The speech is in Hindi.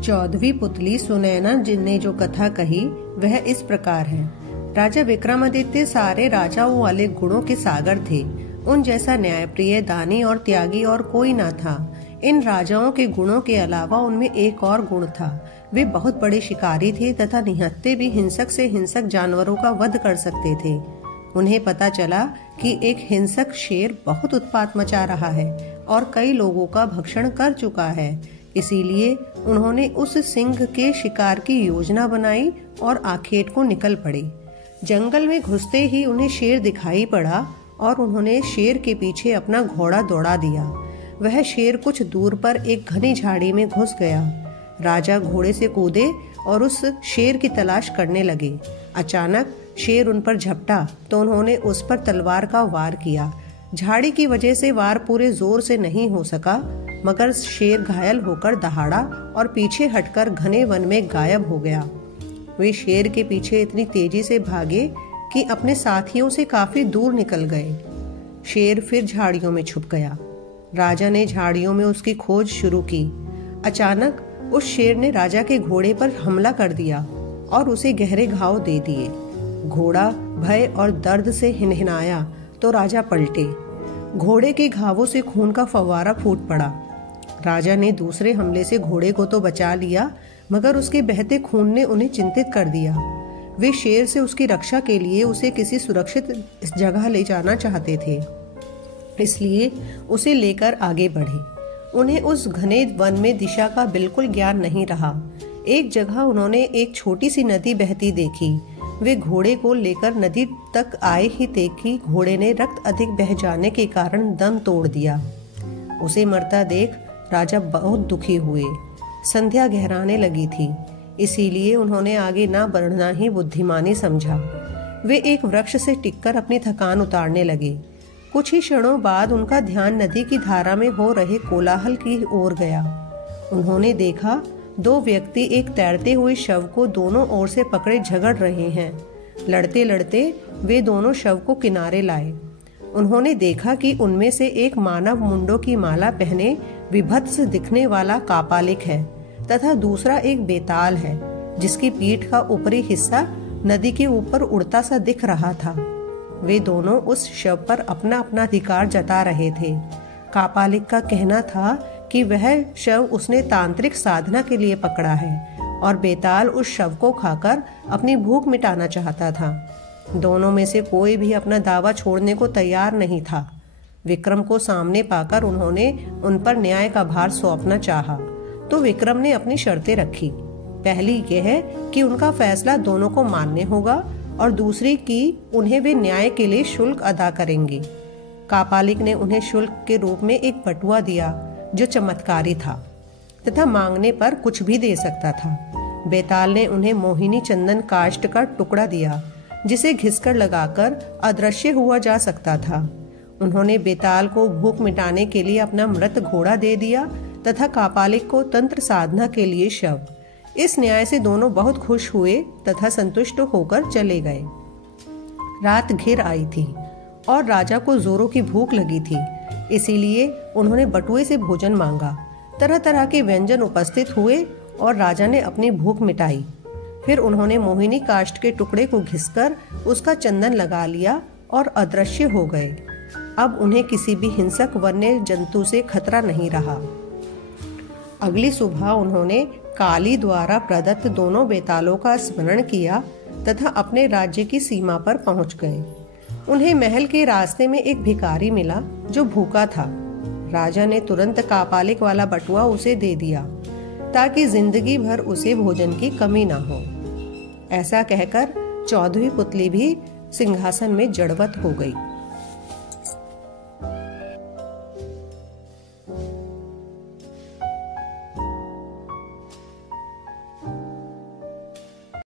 14वीं पुतली सुनैना ने जो कथा कही वह इस प्रकार है। राजा विक्रमादित्य सारे राजाओं वाले गुणों के सागर थे। उन जैसा न्यायप्रिय, दानी और त्यागी और कोई न था। इन राजाओं के गुणों के अलावा उनमें एक और गुण था। वे बहुत बड़े शिकारी थे तथा निहत्थे भी हिंसक से हिंसक जानवरों का वध कर सकते थे। उन्हें पता चला कि एक हिंसक शेर बहुत उत्पात मचा रहा है और कई लोगों का भक्षण कर चुका है। इसीलिए उन्होंने उस सिंह के शिकार की योजना बनाई और आखेट को निकल पड़े। जंगल में घुसते ही उन्हें शेर दिखाई पड़ा और उन्होंने शेर के पीछे अपना घोड़ा दौड़ा दिया। वह शेर कुछ दूर पर एक घनी झाड़ी में घुस गया। राजा घोड़े से कूदे और उस शेर की तलाश करने लगे। अचानक शेर उन पर झपटा तो उन्होंने उस पर तलवार का वार किया। झाड़ी की वजह से वार पूरे जोर से नहीं हो सका, मगर शेर घायल होकर दहाड़ा और पीछे हटकर घने वन में गायब हो गया। वे शेर के पीछे इतनी तेजी से भागे कि अपने साथियों से काफी दूर निकल गए। शेर फिर झाड़ियों में छुप गया। राजा ने झाड़ियों में उसकी खोज शुरू की। अचानक उस शेर ने राजा के घोड़े पर हमला कर दिया और उसे गहरे घाव दे दिए। घोड़ा भय और दर्द से हिनहिनाया तो राजा पलटे। घोड़े के घावों से खून का फव्वारा फूट पड़ा। राजा ने दूसरे हमले से घोड़े को तो बचा लिया, मगर उसके बहते खून ने उन्हें चिंतित कर दिया। वे शेर से उसकी रक्षा के लिए उसे किसी सुरक्षित जगह ले जाना चाहते थे, इसलिए उसे लेकर आगे बढ़े। उन्हें उस घने वन में दिशा का बिल्कुल ज्ञान नहीं रहा। एक जगह उन्होंने एक छोटी सी नदी बहती देखी। वे घोड़े को लेकर नदी तक आए ही देखी घोड़े ने रक्त अधिक बह जाने के कारण दम तोड़ दिया। उसे मरता देख राजा बहुत दुखी हुए। संध्या गहराने लगी थी, इसीलिए उन्होंने आगे ना बढ़ना ही बुद्धिमानी समझा। वे एक वृक्ष से टिककर अपनी थकान उतारने लगे। कुछ ही क्षणों बाद उनका ध्यान नदी की धारा में हो रहे कोलाहल की ओर गया। उन्होंने देखा दो व्यक्ति एक तैरते हुए शव को दोनों ओर से पकड़े झगड़ रहे हैं। लड़ते लड़ते वे दोनों शव को किनारे लाए। उन्होंने देखा कि उनमें से एक मानव मुंडों की माला पहने विभत्स दिखने वाला कापालिक है तथा दूसरा एक बेताल है, जिसकी पीठ का ऊपरी हिस्सा नदी के ऊपर उड़ता सा दिख रहा था। वे दोनों उस शव पर अपना अपना अधिकार जता रहे थे। कापालिक का कहना था कि वह शव उसने तांत्रिक साधना के लिए पकड़ा है और बेताल उस शव को खाकर अपनी भूख मिटाना चाहता था। दोनों में से कोई भी अपना दावा छोड़ने को तैयार नहीं था। विक्रम को सामने पाकर उन्होंने उन पर न्याय का भार सौंपना चाहा, तो विक्रम ने अपनी शर्तें रखी। पहली यह कि उनका फैसला दोनों को मानने होगा और दूसरी कि उन्हें वे न्याय के लिए शुल्क अदा करेंगे। कापालिक ने उन्हें शुल्क के रूप में एक बटुआ दिया जो चमत्कारी था तथा मांगने पर कुछ भी दे सकता था। बेताल ने उन्हें मोहिनी चंदन काष्ठ का टुकड़ा दिया, जिसे घिसकर लगाकर अदृश्य हुआ जा सकता था। उन्होंने बेताल को भूख मिटाने के लिए अपना मृत घोड़ा दे दिया तथा कापालिक को तंत्र साधना के लिए शव। इस न्याय से दोनों बहुत खुश हुए तथा संतुष्ट होकर चले गए। रात घिर आई थी और राजा को जोरों की भूख लगी थी, इसीलिए उन्होंने बटुए से भोजन मांगा। तरह तरह के व्यंजन उपस्थित हुए और राजा ने अपनी भूख मिटाई। फिर उन्होंने मोहिनी काष्ठ के टुकड़े को घिसकर उसका चंदन लगा लिया और अदृश्य हो गए। अब उन्हें किसी भी हिंसक वन्य जंतु से खतरा नहीं रहा। अगली सुबह उन्होंने काली द्वारा प्रदत्त दोनों बेतालों का स्मरण किया तथा अपने राज्य की सीमा पर पहुंच गए। उन्हें महल के रास्ते में एक भिखारी मिला जो भूखा था। राजा ने तुरंत कापालिक वाला बटुआ उसे दे दिया ताकि जिंदगी भर उसे भोजन की कमी न हो। ऐसा कहकर 14वीं पुतली भी सिंहासन में जड़वत हो गई।